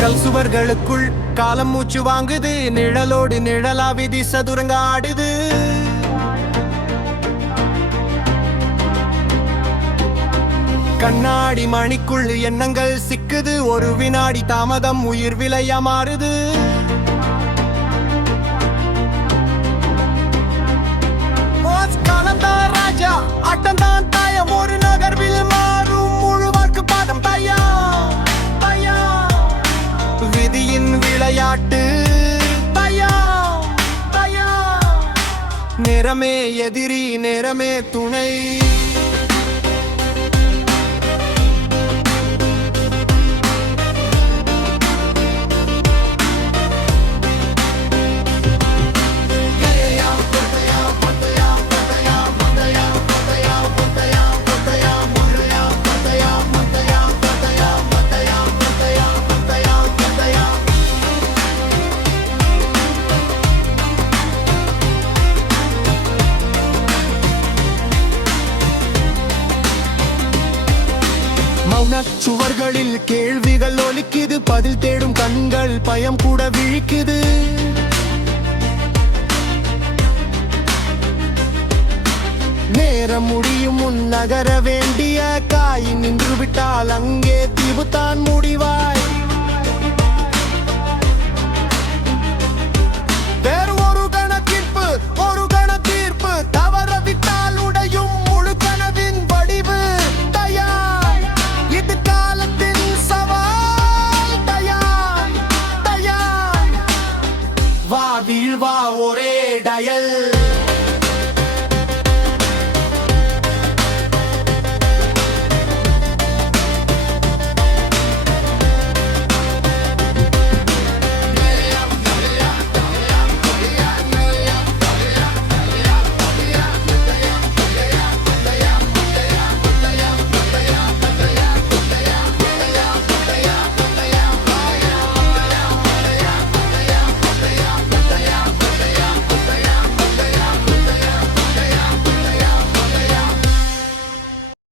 கல் சுவர்களுக்குள் காலம் மூச்சு வாங்குது, நிழலோடு நிழலா விதி சதுரங்க ஆடுது. கண்ணாடி மணிக்குள் எண்ணங்கள் சிக்குது, ஒரு வினாடி தாமதம் உயிர் விலையா மாறுது. காலம்தான் ராஜா, ஆட்டம்தான் தாயம், ஒரு நகர்வில் மாறும் முழுவாக்கு பாதம் தாயா. விதியின் விளையாட்டு தாயா தாயா. நேரமே எதிரி, நேரமே துணை. சுவர்களில் கேள்விகள் ஒலிக்குது, பதில் தேடும் கண்கள் பயம் கூட விழிக்குது. நேரம் முடியும் முன் நகர வேண்டிய காய் நின்று விட்டால் அங்கே தீவுதான் முடிவாய். வேறு ஒரு கண தீர்ப்பு, ஒரு கண தீர்ப்பு, தவற விட்டால் உடையும் முழு கனவின் வடிவு. தயார், இது காலத்தின் சவால். தயார் தயார், வா வீழ்வா ஒரே டயல்.